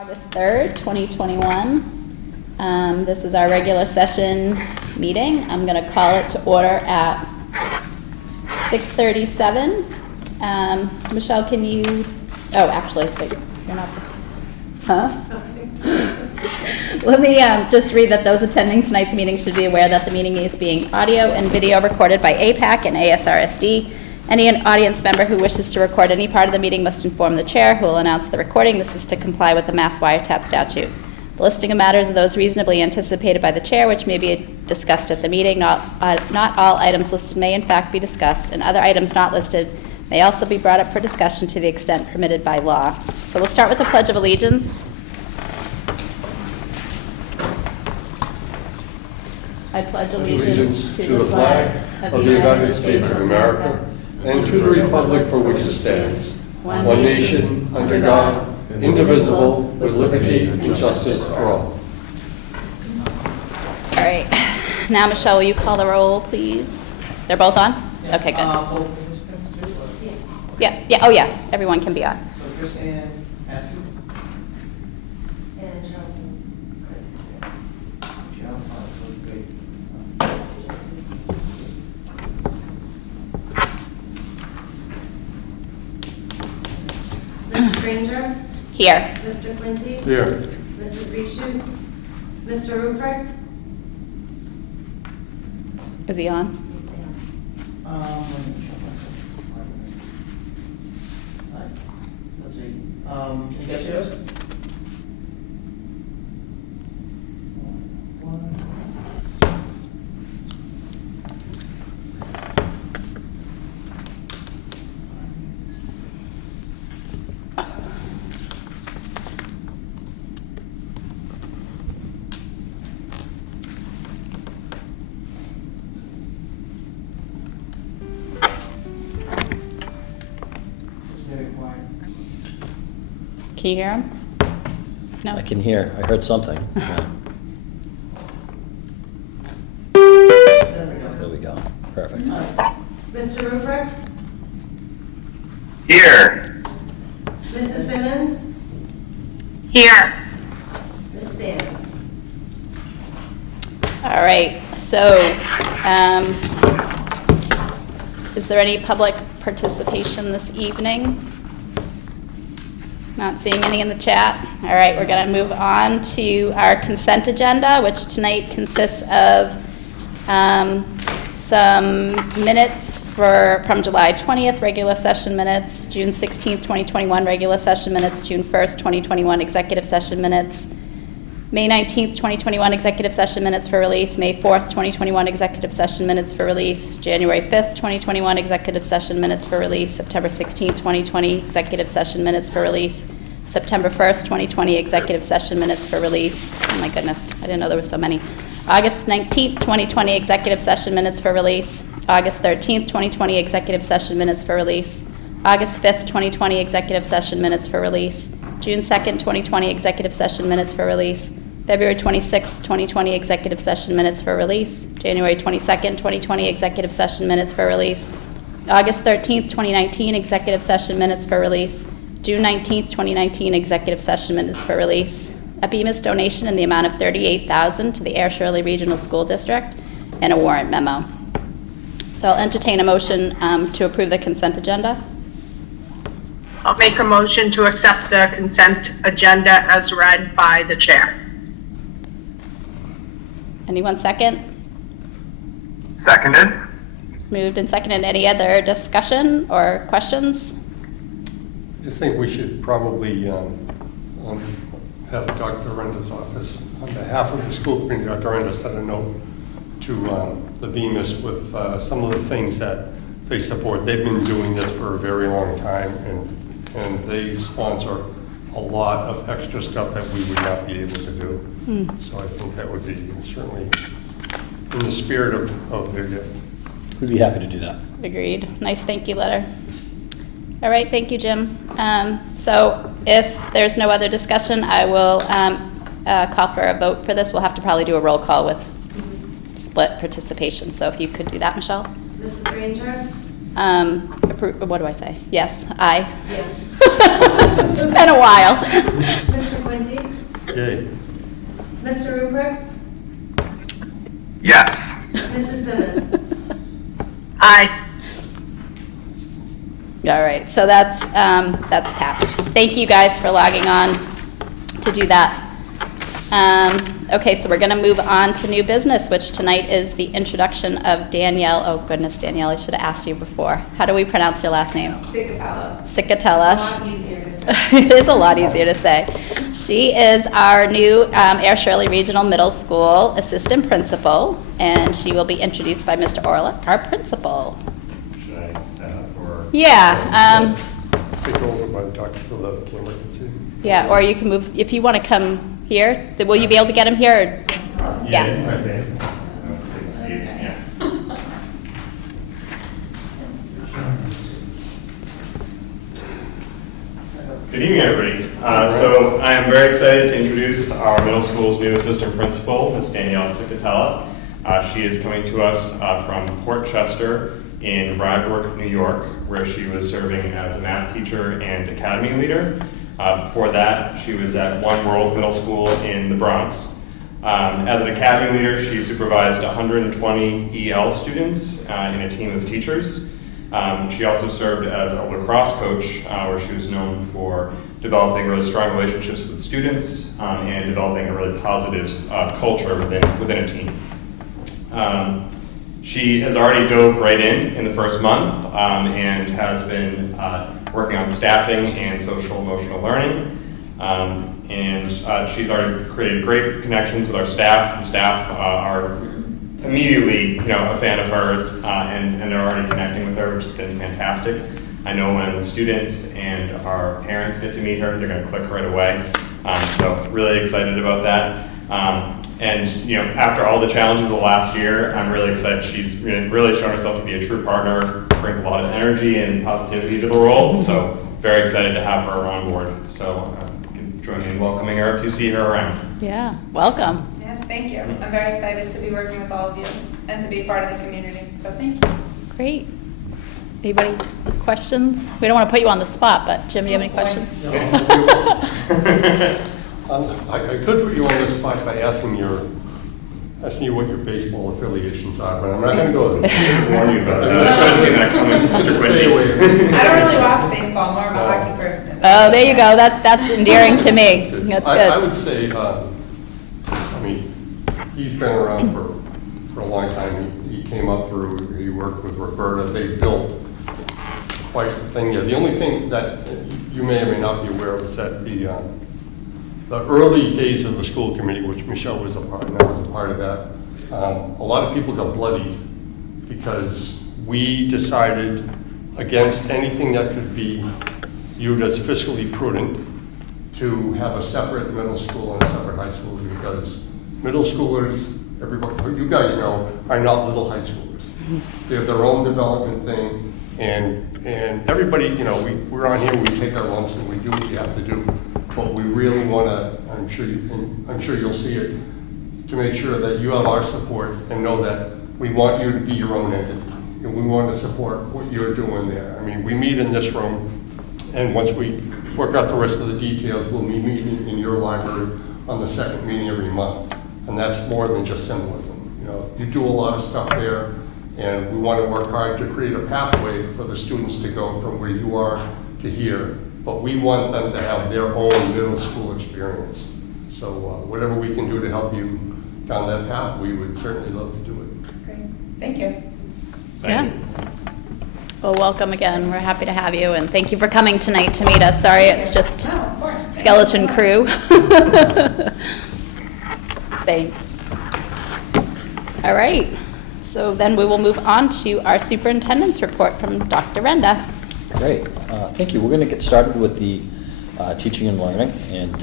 August 3rd, 2021. This is our regular session meeting. I'm going to call it to order at 6:37. Michelle, can you, oh, actually, wait, you're not, huh? Let me just read that those attending tonight's meeting should be aware that the meeting is being audio and video recorded by APAC and ASRSD. Any audience member who wishes to record any part of the meeting must inform the chair, who will announce the recording. This is to comply with the Mass Wiretap Statute. The listing of matters are those reasonably anticipated by the chair, which may be discussed at the meeting. Not all items listed may in fact be discussed, and other items not listed may also be brought up for discussion to the extent permitted by law. So we'll start with the Pledge of Allegiance. I pledge allegiance to the flag of the United States of America and to the republic for which it stands, one nation, under God, indivisible, with liberty and justice for all. All right. Now, Michelle, will you call the roll, please? They're both on? Yeah. Okay, good. Yeah. Oh, yeah. Everyone can be on. So Chris and Ashley. And Jonathan. Mrs. Granger? Here. Mr. Quincy? Here. Mrs. Reschutz? Mr. Ruprecht? Is he on? Let me check myself. Alright. Let's see. Can you get yours? One. Can you hear him? No. I can hear. I heard something. Yeah. There we go. There we go. Perfect. Alright. Mr. Ruprecht? Here. Mrs. Simmons? Here. Ms. Bailey? All right. So, is there any public participation this evening? Not seeing any in the chat. All right, we're going to move on to our consent agenda, which tonight consists of some minutes from July 20th, regular session minutes, June 16th, 2021, regular session minutes, June 1st, 2021, executive session minutes, May 19th, 2021, executive session minutes for release, May 4th, 2021, executive session minutes for release, January 5th, 2021, executive session minutes for release, September 16th, 2020, executive session minutes for release, September 1st, 2020, executive session minutes for release. Oh my goodness, I didn't know there were so many. August 19th, 2020, executive session minutes for release, August 13th, 2020, executive session minutes for release, August 5th, 2020, executive session minutes for release, June 2nd, 2020, executive session minutes for release, February 26th, 2020, executive session minutes for release, January 22nd, 2020, executive session minutes for release, August 13th, 2019, executive session minutes for release, June 19th, 2019, executive session minutes for release, a BMIS donation in the amount of $38,000 to the Air Shirley Regional School District, and a warrant memo. So I'll entertain a motion to approve the consent agenda. I'll make a motion to accept the consent agenda as read by the chair. Anyone second? Seconded. Moved and seconded. Any other discussion or questions? I just think we should probably have Dr. Renda's office, on behalf of the school committee, Dr. Renda sent a note to the BMIS with some of the things that they support. They've been doing this for a very long time, and they sponsor a lot of extra stuff that we would not be able to do. So I think that would be certainly in the spirit of their gift. We'd be happy to do that. Agreed. Nice thank you letter. All right, thank you, Jim. So if there's no other discussion, I will call for a vote for this. We'll have to probably do a roll call with split participation. So if you could do that, Michelle. Mrs. Granger? What do I say? Yes, aye. Yeah. It's been a while. Mr. Quincy? Yay. Mr. Ruprecht? Yes. Mrs. Simmons? Aye. All right, so that's passed. Thank you guys for logging on to do that. Okay, so we're going to move on to new business, which tonight is the introduction of Danielle. Oh goodness, Danielle, I should have asked you before. How do we pronounce your last name? Cicatella. Cicatella. It's a lot easier to say. It is a lot easier to say. She is our new Air Shirley Regional Middle School Assistant Principal, and she will be introduced by Mr. Orlick, our principal. Should I stand up or? Yeah, Take over by the doctor so that the camera can see. yeah, or you can move, if you want to come here, then will you be able to get him here? Or? Yeah. Okay. Yeah. Good evening, everybody. So I am very excited to introduce our middle school's new assistant principal, Ms. Danielle Cicatella. She is coming to us from Port Chester in Bradford, New York, where she was serving as a math teacher and academy leader. Before that, she was at One World Middle School in the Bronx. As an academy leader, she supervised 120 EL students in a team of teachers. She also served as a lacrosse coach, where she was known for developing really strong relationships with students and developing a really positive culture within a team. She has already dove right in the first month and has been working on staffing and social emotional learning. She's already created great connections with our staff. The staff are immediately, a fan of hers, and they're already connecting with her, which has been fantastic. I know when the students and our parents get to meet her, they're going to click right away. So really excited about that. After all the challenges of the last year, I'm really excited. She's really shown herself to be a true partner, brings a lot of energy and positivity to the role. So very excited to have her on board. So you can join me in welcoming her if you see her around. Yeah, welcome. Yes, thank you. I'm very excited to be working with all of you and to be part of the community, so thank you. Great. Anybody questions? We don't want to put you on the spot, but Jim, do you have any questions? I could put you on the spot by asking you what your baseball affiliations are, but I'm not going to go there. Warn you about that. I was going to see that coming. Just gonna stay away. I don't really watch baseball, more of a hockey person. Oh, there you go. That's endearing to me. That's I good. would say, he's been around for a long time. He came up through, he worked with Roberta. They built quite the thing. Yeah, the only thing that you may or may not be aware of is that the early days of the school committee, which Michelle was a part, and I was a part of that, a lot of people got bloodied because we decided against anything that could be viewed as fiscally prudent to have a separate middle school and a separate high school, because middle schoolers, everybody, you guys know, are not little high schoolers. They have their own development thing, and everybody, we're on here, we take our lumps and we do what you have to do. But we really want to, I'm sure you'll see it, to make sure that you have our support and know that we want you to be your own entity. And we want to support what you're doing there. I mean, we meet in this room, and once we work out the rest of the details, we'll be meeting in your library on the second meeting every month. And that's more than just symbolism. You do a lot of stuff there, and we want to work hard to create a pathway for the students to go from where you are to here. But we want them to have their own middle school experience. So whatever we can do to help you down that path, we would certainly love to do it. Great, thank you. Yeah. Well, welcome again. We're happy to have you, and thank you for coming tonight to meet us. Sorry, it's just No, of course. skeleton crew. Thanks. All right. So then we will move on to our superintendent's report from Dr. Renda. Great. Thank you. We're going to get started with the teaching and learning. And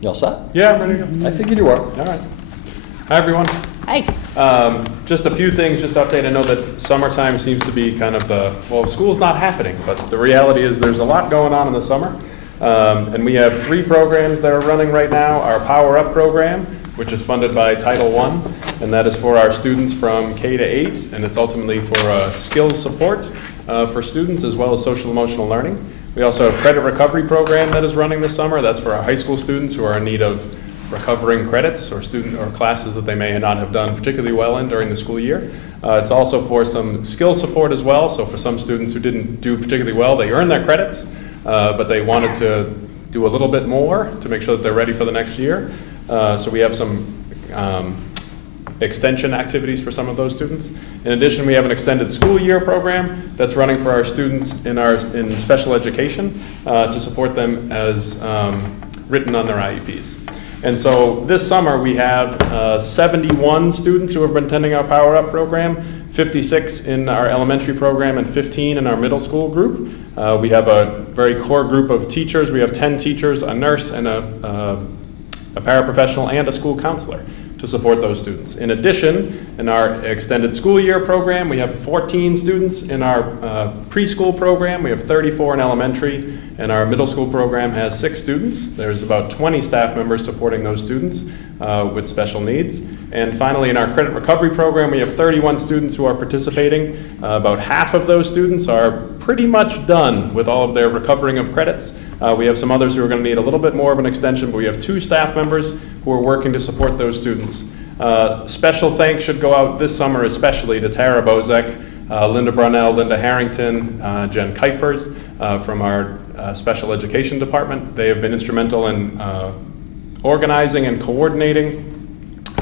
you all set? Yeah, I'm ready to go. I figured you were. All right. Hi, everyone. Hi. Just a few things, just to update. I know that summertime seems to be kind of school's not happening, but the reality is there's a lot going on in the summer. And we have 3 programs that are running right now. Our Power Up program, which is funded by Title I, and that is for our students from K to 8, and it's ultimately for skills support for students as well as social emotional learning. We also have a credit recovery program that is running this summer. That's for our high school students who are in need of recovering credits or classes that they may not have done particularly well in during the school year. It's also for some skill support as well. So for some students who didn't do particularly well, they earned their credits, but they wanted to do a little bit more to make sure that they're ready for the next year. So we have some extension activities for some of those students. In addition, we have an extended school year program that's running for our students in special education to support them as written on their IEPs. And so this summer we have 71 students who have been attending our Power Up program, 56 in our elementary program and 15 in our middle school group. We have a very core group of teachers. We have 10 teachers, a nurse, and a paraprofessional and a school counselor to support those students. In addition, in our extended school year program, we have 14 students. In our preschool program, we have 34 in elementary, and our middle school program has 6 students. There's about 20 staff members supporting those students with special needs. And finally, in our credit recovery program, we have 31 students who are participating. About half of those students are pretty much done with all of their recovering of credits. We have some others who are going to need a little bit more of an extension, but we have 2 staff members who are working to support those students. Special thanks should go out this summer especially to Tara Bozek, Linda Brunell, Linda Harrington, Jen Keifers from our special education department. They have been instrumental in organizing and coordinating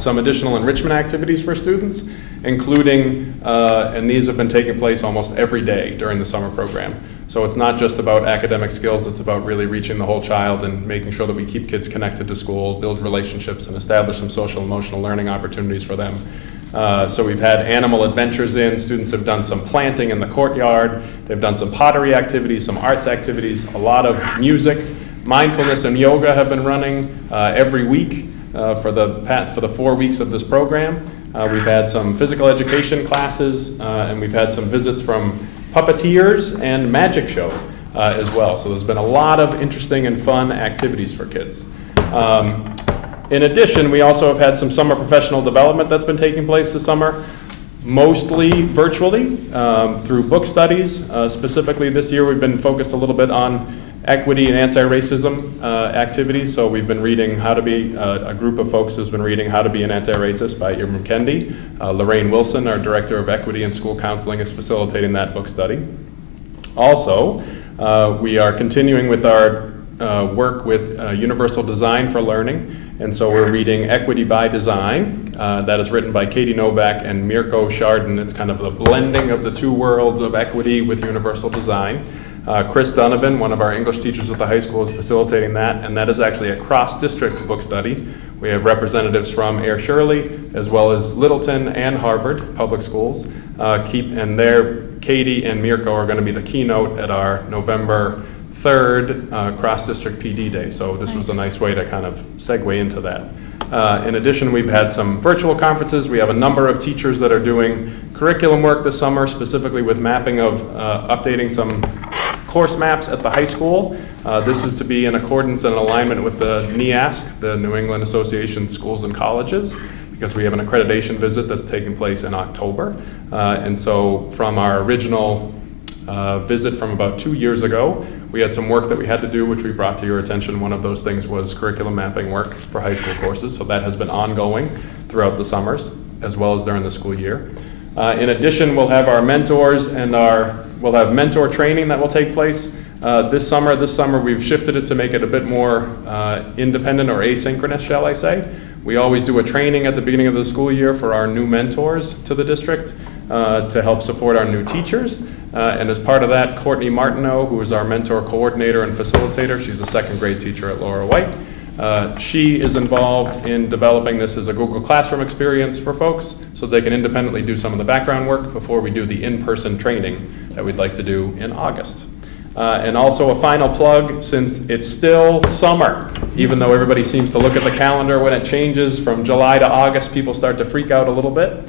some additional enrichment activities for students, including, and these have been taking place almost every day during the summer program. So it's not just about academic skills, it's about really reaching the whole child and making sure that we keep kids connected to school, build relationships, and establish some social and emotional learning opportunities for them. So we've had animal adventures in, students have done some planting in the courtyard, they've done some pottery activities, some arts activities, a lot of music. Mindfulness and yoga have been running every week for the 4 weeks of this program. We've had some physical education classes, and we've had some visits from puppeteers and magic show as well. So there's been a lot of interesting and fun activities for kids. In addition, we also have had some summer professional development that's been taking place this summer, mostly virtually through book studies. Specifically this year, we've been focused a little bit on equity and anti-racism activities. So we've been reading How to Be, a group of folks has been reading How to Be an Anti-Racist by Ibram Kendi. Lorraine Wilson, our Director of Equity and School Counseling, is facilitating that book study. Also, we are continuing with our work with Universal Design for Learning. And so we're reading Equity by Design. That is written by Katie Novak and Mirko Chardin. It's kind of the blending of the 2 worlds of equity with universal design. Chris Donovan, one of our English teachers at the high school, is facilitating that, and that is actually a cross-district book study. We have representatives from Air Shirley, as well as Littleton and Harvard Public Schools. Katie and Mirko are going to be the keynote at our November 3rd cross-district PD day. So this was a nice way to kind of segue into that. In addition, we've had some virtual conferences. We have a number of teachers that are doing curriculum work this summer, specifically with mapping of updating some course maps at the high school. This is to be in accordance and alignment with the NEASC, the New England Association of Schools and Colleges, because we have an accreditation visit that's taking place in October. And so from our original visit from about 2 years ago, we had some work that we had to do, which we brought to your attention. One of those things was curriculum mapping work for high school courses. So that has been ongoing throughout the summers, as well as during the school year. In addition, we'll have our mentors and we'll have mentor training that will take place this summer. This summer, we've shifted it to make it a bit more independent or asynchronous, shall I say. We always do a training at the beginning of the school year for our new mentors to the district to help support our new teachers. And as part of that, Courtney Martineau, who is our mentor coordinator and facilitator, she's a 2nd grade teacher at Laura White. She is involved in developing this as a Google Classroom experience for folks so they can independently do some of the background work before we do the in-person training that we'd like to do in August. And also a final plug, since it's still summer, even though everybody seems to look at the calendar when it changes from July to August, people start to freak out a little bit.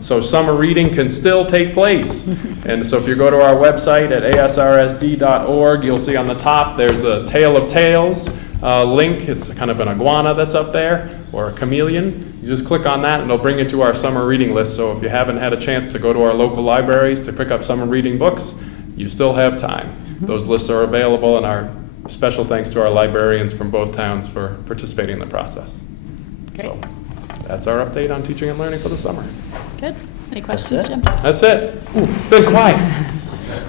So summer reading can still take place. And so if you go to our website at asrsd.org, you'll see on the top there's a Tale of Tales link. It's kind of an iguana that's up there, or a chameleon. You just click on that and it'll bring you to our summer reading list. So if you haven't had a chance to go to our local libraries to pick up summer reading books, you still have time. Those lists are available, and our special thanks to our librarians from both towns for participating in the process. Great. So that's our update on teaching and learning for the summer. Good. Any questions, it. Jim? That's it. Been quiet.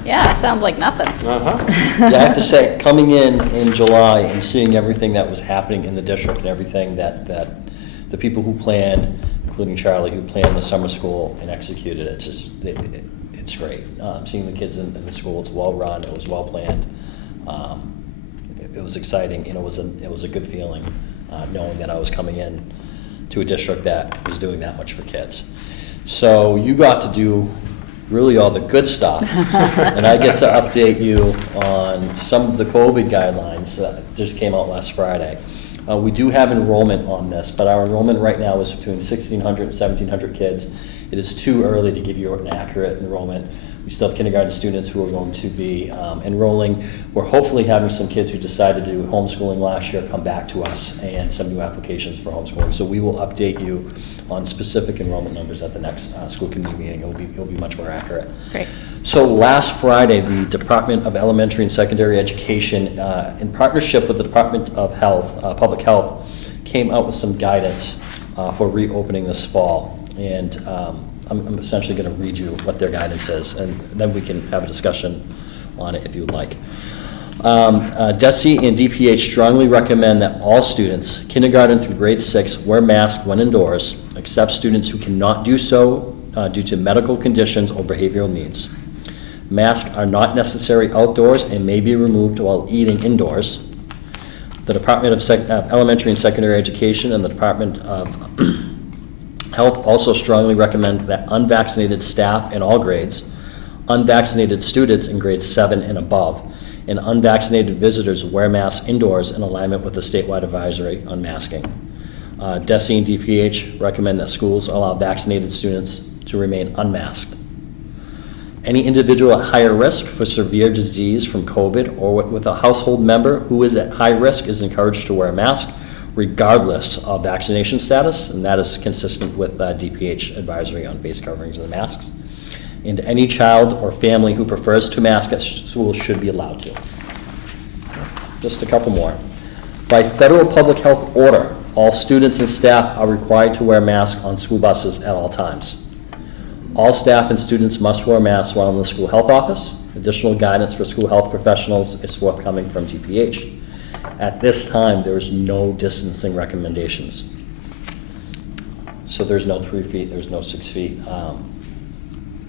Yeah, it sounds like nothing. Uh-huh. Yeah, I have to say, coming in July and seeing everything that was happening in the district and everything that the people who planned, including Charlie, who planned the summer school and executed it, it's just, it's great. Seeing the kids in the school, it's well-run, it was well-planned. It was exciting, and it was a good feeling, knowing that I was coming in to a district that was doing that much for kids. So you got to do really all the good stuff, and I get to update you on some of the COVID guidelines that just came out last Friday. We do have enrollment on this, but our enrollment right now is between 1,600 and 1,700 kids. It is too early to give you an accurate enrollment. We still have kindergarten students who are going to be enrolling. We're hopefully having some kids who decided to do homeschooling last year come back to us, and some new applications for homeschooling. So we will update you on specific enrollment numbers at the next school committee meeting. It'll be much more accurate. Great. So last Friday, the Department of Elementary and Secondary Education, in partnership with the Department of Health, Public Health, came out with some guidance for reopening this fall. And I'm essentially going to read you what their guidance is, and then we can have a discussion on it if you would like. DESE and DPH strongly recommend that all students, kindergarten through grade 6, wear masks when indoors, except students who cannot do so due to medical conditions or behavioral needs. Masks are not necessary outdoors and may be removed while eating indoors. The Department of Elementary and Secondary Education and the Department of Health also strongly recommend that unvaccinated staff in all grades, unvaccinated students in grades 7 and above, and unvaccinated visitors wear masks indoors in alignment with the statewide advisory on masking. DESE and DPH recommend that schools allow vaccinated students to remain unmasked. Any individual at higher risk for severe disease from COVID or with a household member who is at high risk is encouraged to wear a mask regardless of vaccination status, and that is consistent with DPH advisory on face coverings and masks. And any child or family who prefers to mask at school should be allowed to. Just a couple more. By federal public health order, all students and staff are required to wear masks on school buses at all times. All staff and students must wear masks while in the school health office. Additional guidance for school health professionals is forthcoming from DPH. At this time, there is no distancing recommendations. So there's no 3 feet, there's no 6 feet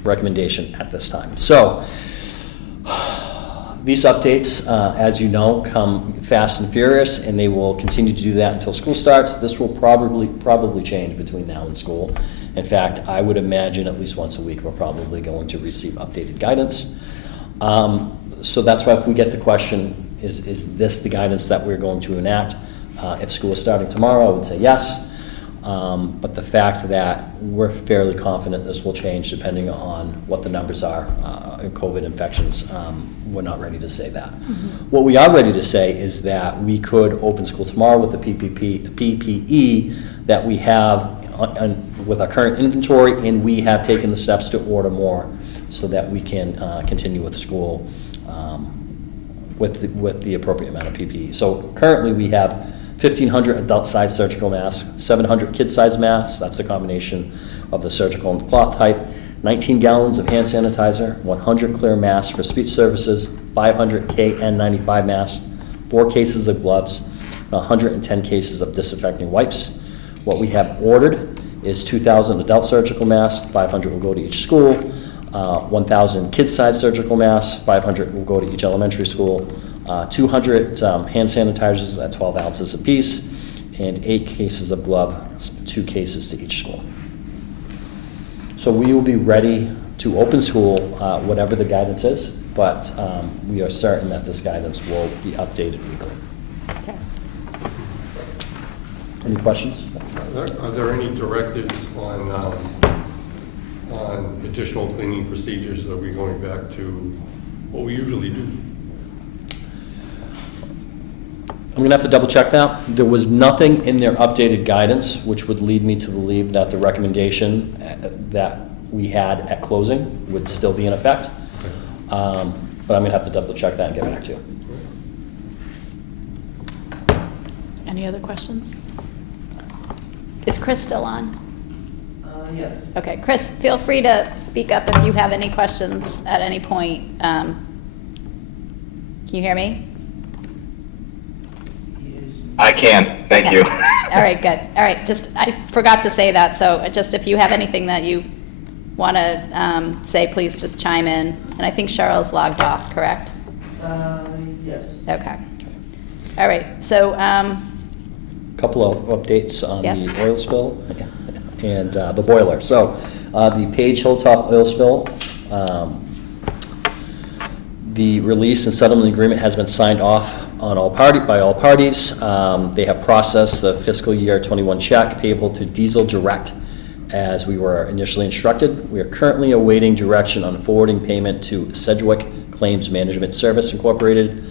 recommendation at this time. So these updates, as you know, come fast and furious, and they will continue to do that until school starts. This will probably change between now and school. In fact, I would imagine at least once a week we're probably going to receive updated guidance. So that's why if we get the question, is this the guidance that we're going to enact? If school is starting tomorrow, I would say yes. But the fact that we're fairly confident this will change depending on what the numbers are in COVID infections, we're not ready to say that. Mm-hmm. What we are ready to say is that we could open school tomorrow with the PPE that we have with our current inventory, and we have taken the steps to order more so that we can continue with school with the appropriate amount of PPE. So currently we have 1,500 adult-sized surgical masks, 700 kid-sized masks, that's a combination of the surgical and the cloth type, 19 gallons of hand sanitizer, 100 clear masks for speech services, 500 KN95 masks, 4 cases of gloves, 110 cases of disinfecting wipes. What we have ordered is 2,000 adult surgical masks, 500 will go to each school, 1,000 kid-sized surgical masks, 500 will go to each elementary school, 200 hand sanitizers at 12 ounces apiece, and 8 cases of gloves, 2 cases to each school. So we will be ready to open school, whatever the guidance is, but we are certain that this guidance will be updated weekly. Okay. Any questions? Are there any directives on additional cleaning procedures? Are we going back to what we usually do? I'm going to have to double check that. There was nothing in their updated guidance which would lead me to believe that the recommendation that we had at closing would still be in effect. But I'm gonna have to double check that and get back to you. Any other questions? Is Chris still on? Yes. Okay, Chris, feel free to speak up if you have any questions at any point. Can you hear me? He is. I can, thank Okay. you. All right, good. All right, just, I forgot to say that, so just if you have anything that you want to say, please just chime in. And I think Cheryl's logged off, correct? Yes. Okay. All right, so, Couple of updates on Yeah. the oil spill and the boiler. So, the Page Hilltop oil spill, the release and settlement agreement has been signed off on by all parties. They have processed the fiscal year 21 check payable to Diesel Direct as we were initially instructed. We are currently awaiting direction on forwarding payment to Sedgwick Claims Management Service Incorporated.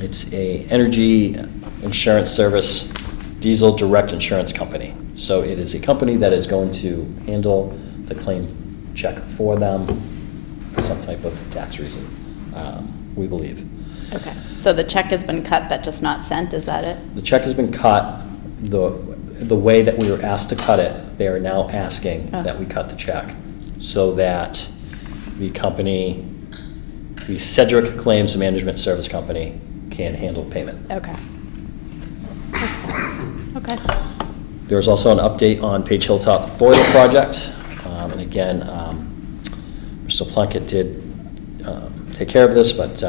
It's a energy insurance service, Diesel Direct Insurance Company. So it is a company that is going to handle the claim check for them for some type of tax reason, we believe. okay, so the check has been cut but just not sent, is that it? The check has been cut the way that we were asked to cut it. They are now asking that we cut the check so that the company, the Sedgwick Claims Management Service Company, can handle payment. Okay. Okay. There is also an update on Page Hilltop Boiler Project. And again, Mr. Plunkett did take care of this, but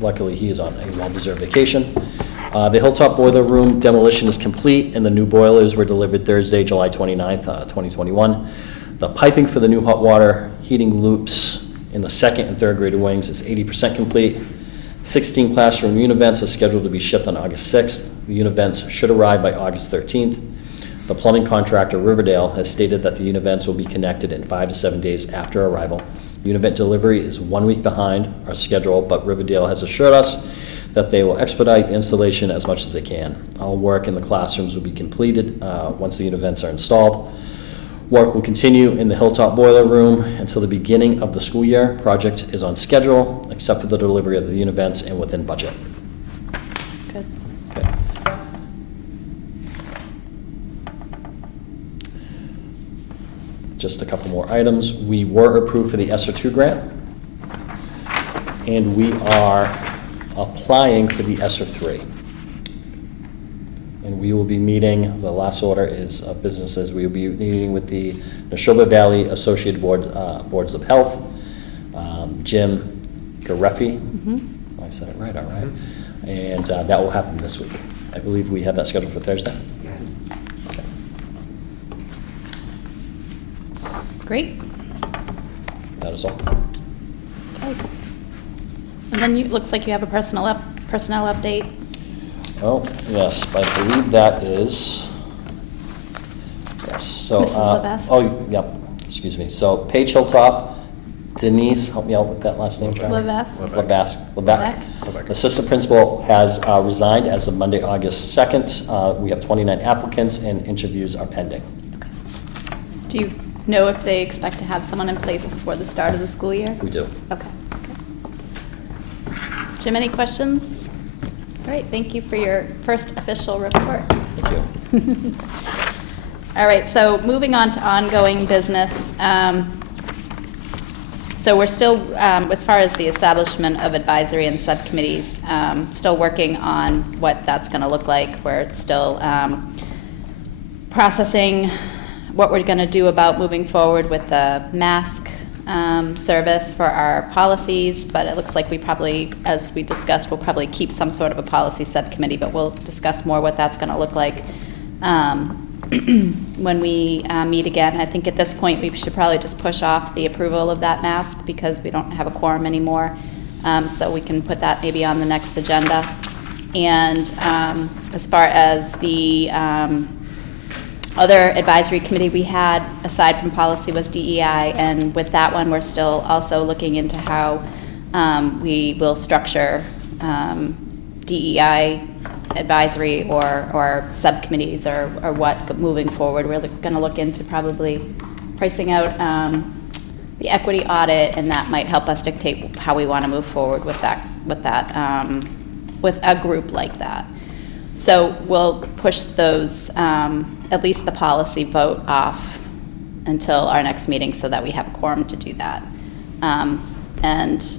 luckily he is on a well-deserved vacation. The Hilltop Boiler Room demolition is complete, and the new boilers were delivered Thursday, July 29th, 2021. The piping for the new hot water heating loops in the second and third grade wings is 80% complete. 16 classroom univents are scheduled to be shipped on August 6th. The univents should arrive by August 13th. The plumbing contractor, Riverdale, has stated that the univents will be connected in 5 to 7 days after arrival. Univent delivery is 1 week behind our schedule, but Riverdale has assured us that they will expedite the installation as much as they can. All work in the classrooms will be completed once the univents are installed. Work will continue in the Hilltop Boiler Room until the beginning of the school year. Project is on schedule, except for the delivery of the univents and within budget. Good. Okay. Just a couple more items. We were approved for the ESSER II grant, and we are applying for the ESSER III. And we will be meeting, the last order is of businesses, we will be meeting with the Neshoba Valley Associated Boards of Health, Jim Gareffi. I said it right, all right. And that will happen this week. I believe we have that scheduled for Thursday. Yes. Okay. Great. That is all. Okay. And then it looks like you have a personnel update. Oh, yes, I believe that is, yes, so. Mrs. Levesque? Oh, yep, excuse me. So Page Hilltop, Denise, help me out with that last name, Charlie. Levesque. Levesque. Assistant principal has resigned as of Monday, August 2nd. We have 29 applicants and interviews are pending. Okay. Do you know if they expect to have someone in place before the start of the school year? We do. Okay. Jim, any questions? All right, thank you for your first official report. Thank you. All right, so moving on to ongoing business. So we're still, as far as the establishment of advisory and subcommittees, still working on what that's going to look like. We're still processing what we're going to do about moving forward with the mask service for our policies, but it looks like we probably, as we discussed, we'll probably keep some sort of a policy subcommittee, but we'll discuss more what that's going to look like when we meet again. I think at this point we should probably just push off the approval of that mask because we don't have a quorum anymore, so we can put that maybe on the next agenda. And as far as the other advisory committee we had, aside from policy, was DEI, and with that one, we're still also looking into how we will structure DEI advisory or subcommittees or what moving forward. We're going to look into probably pricing out the equity audit, and that might help us dictate how we want to move forward with a group like that. So we'll push those, at least the policy vote, off until our next meeting so that we have a quorum to do that. And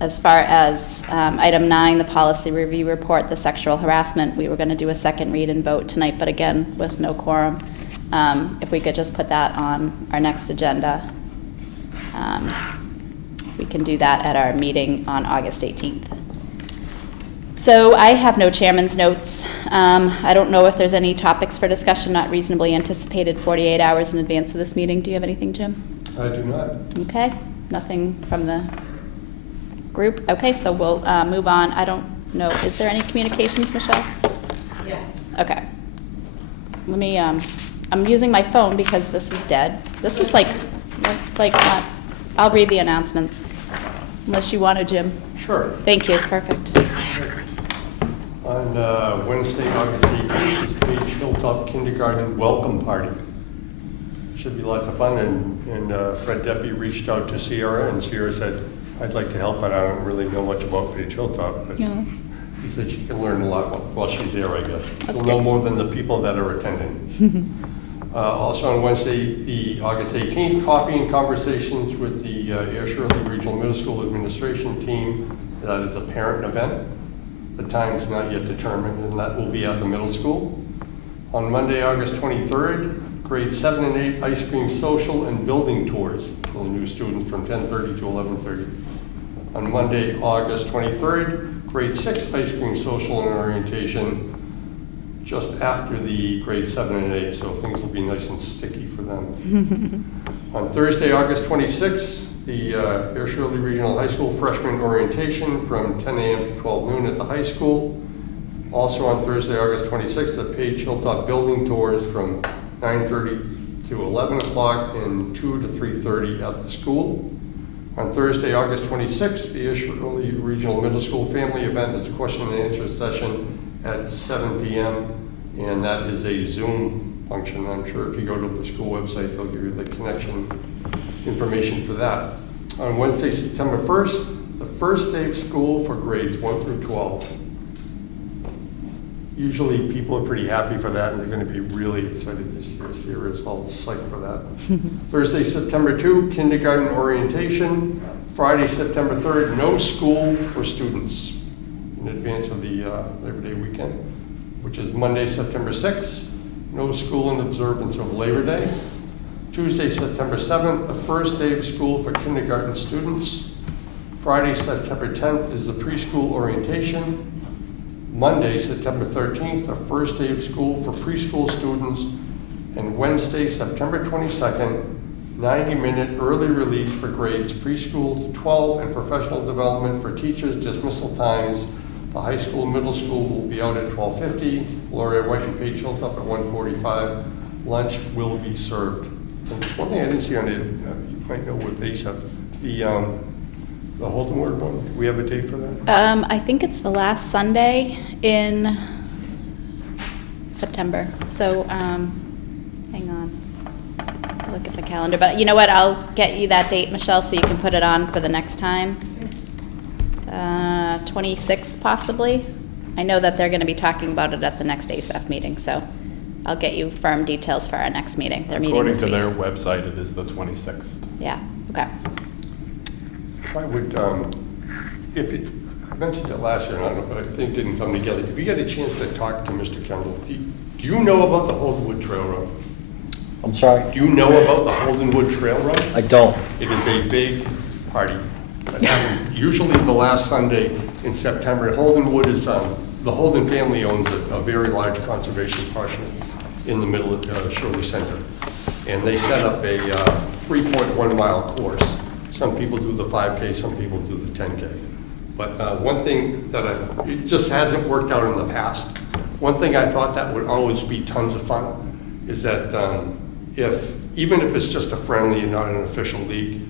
as far as item 9, the policy review report, the sexual harassment, we were going to do a second read and vote tonight, but again, with no quorum. If we could just put that on our next agenda, we can do that at our meeting on August 18th. So I have no chairman's notes. I don't know if there's any topics for discussion not reasonably anticipated 48 hours in advance of this meeting. Do you have anything, Jim? I do not. Okay, nothing from the group. Okay, so we'll move on. I don't know, is there any communications, Michelle? Yes. Okay. Let me, I'm using my phone because this is dead. This is like, I'll read the announcements, unless you want to, Jim. Sure. Thank you, perfect. On Wednesday, August 18th, is Page Hilltop Kindergarten Welcome Party. Should be lots of fun, and Fred Deppie reached out to Sierra, and Sierra said, I'd like to help, but I don't really know much about Page Hilltop, but Yeah. he said she can learn a lot while she's there, I guess. That's She'll know good. more than the people that are attending. Also on Wednesday, the August 18th, coffee and conversations with the Air Shirley Regional Middle School Administration team. That is a parent event. The time is not yet determined, and that will be at the middle school. On Monday, August 23rd, grade 7 and 8 ice cream social and building tours for the new students from 10:30 to 11:30. On Monday, August 23rd, grade 6 ice cream social and orientation just after the grade 7 and 8, so things will be nice and sticky for them. On Thursday, August 26th, the Air Shirley Regional High School freshman orientation from 10 a.m. to 12 noon at the high school. Also on Thursday, August 26th, the Page Hilltop building tours from 9:30 to 11 o'clock and 2 to 3:30 at the school. On Thursday, August 26th, the Air Shirley Regional Middle School family event is a question and answer session at 7 p.m. and that is a Zoom function. I'm sure if you go to the school website, they'll give you the connection information for that. On Wednesday, September 1st, the first day of school for grades 1 through 12. Usually people are pretty happy for that, and they're going to be really excited this year. Sierra is all psyched for that. Thursday, September 2, kindergarten orientation. Friday, September 3rd, no school for students in advance of the Labor Day weekend, which is Monday, September 6th, no school in observance of Labor Day. Tuesday, September 7th, the first day of school for kindergarten students. Friday, September 10th is the preschool orientation. Monday, September 13th, the first day of school for preschool students. And Wednesday, September 22nd, 90-minute early release for grades preschool to 12 and professional development for teachers, dismissal times. The high school, middle school will be out at 12:50. Gloria White and Page Hilltop at 1:45. Lunch will be served. And one thing I didn't see on it, you might know what they have, the Holdenwood one. Do we have a date for that? I think it's the last Sunday in September. So, hang on. I'll look at the calendar. But you know what? I'll get you that date, Michelle, so you can put it on for the next time. 26th, possibly. I know that they're going to be talking about it at the next ASF meeting, so I'll get you firm details for our next meeting. They're meeting According this to week. their website, it is the 26th. Yeah, okay. I would, I mentioned it last year, and I don't know, but I think it didn't come together. If you get a chance to talk to Mr. Kendall, do you know about the Holdenwood Trail Run? I'm sorry? Do you know about the Holdenwood Trail Run? I don't. It is a big party. That happens usually the last Sunday in September. Holdenwood is, the Holden family owns a very large conservation portion in the middle of Shirley Center. And they set up a 3.1 mile course. Some people do the 5K, some people do the 10K. But one thing that it just hasn't worked out in the past. One thing I thought that would always be tons of fun is that even if it's just a friendly and not an official league,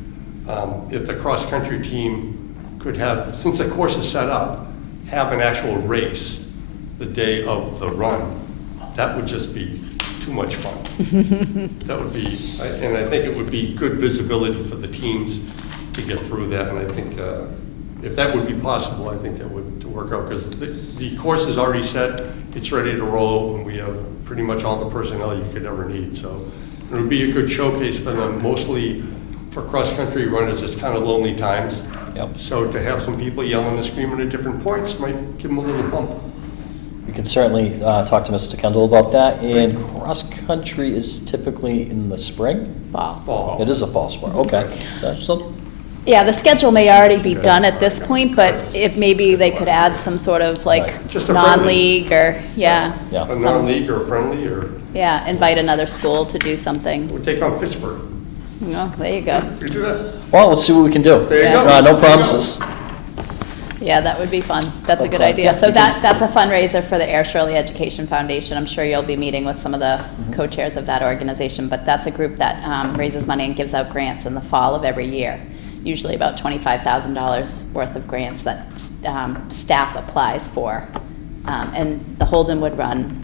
if the cross-country team could have, since the course is set up, have an actual race the day of the run, that would just be too much fun. That would be, and I think it would be good visibility for the teams to get through that, and I think if that would be possible, I think that would work out, because the course is already set, it's ready to roll, and we have pretty much all the personnel you could ever need, so it would be a good showcase for them, mostly for cross-country runners, it's kind of lonely times. Yep. So to have some people yelling and screaming at different points might give them a little bump. We can certainly talk to Mr. Kendall about that. And cross-country is typically in the spring? Fall. Fall. It is a fall sport, okay. So, Yeah, the schedule may already be done at this point, but if maybe they could add some sort of like Just a friendly. non-league or, yeah. Yeah. A some- non-league or friendly, or Yeah, invite another school to do something. we take on Pittsburgh. Oh, there you go. We do that. well, let's see what we can do. There you go. No There you go. promises. Yeah, that would be fun. That's a But, good yeah, idea. So you can- that's a fundraiser for the Air Shirley Education Foundation. I'm sure you'll be meeting with some of the Mm-hmm. co-chairs of that organization, but that's a group that raises money and gives out grants in the fall of every year. Usually about $25,000 worth of grants that staff applies for. And the Holdenwood Run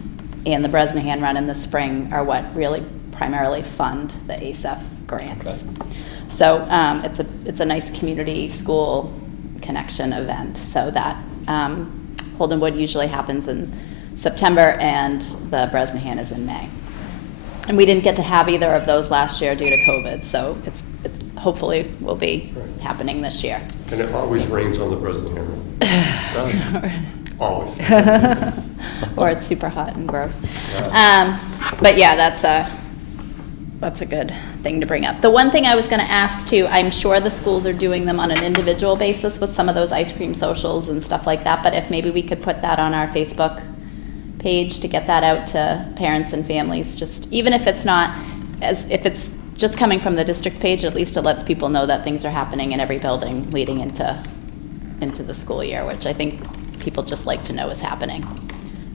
and the Bresnahan Run in the spring are what really primarily fund the ASEF grants. So it's a nice community school connection event. So that Holdenwood usually happens in September and the Bresnahan is in May. And we didn't get to have either of those last year due to COVID, so it's hopefully will be happening this year. And it always rains on the Bresnahan Road. Always. Or it's super hot and gross. But yeah, that's a good thing to bring up. The one thing I was going to ask too, I'm sure the schools are doing them on an individual basis with some of those ice cream socials and stuff like that, but if maybe we could put that on our Facebook page to get that out to parents and families, just even if it's not, if it's just coming from the district page, at least it lets people know that things are happening in every building leading into the school year, which I think people just like to know is happening.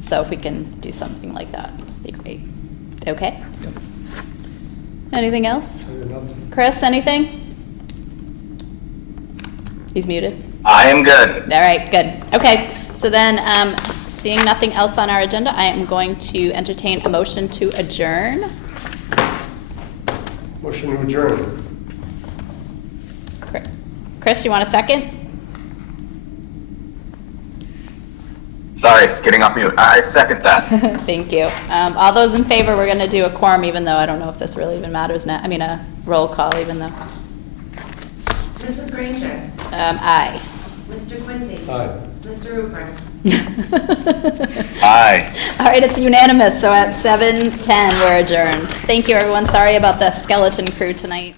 So if we can do something like that, it'd be great. Okay? Yep. Anything else? Chris, anything? He's muted. I am good. All right, good. Okay, so then, seeing nothing else on our agenda, I am going to entertain a motion to adjourn. Motion to adjourn. Chris, you want a second? Sorry, getting off mute. I second that. Thank you. All those in favor, we're going to do a quorum, even though I don't know if this really even matters now. I mean, a roll call, even though. Mrs. Granger. Aye. Mr. Quinty. Aye. Mr. Ruprecht. Aye. All right, it's unanimous, so at 7:10, we're adjourned. Thank you, everyone. Sorry about the skeleton crew tonight.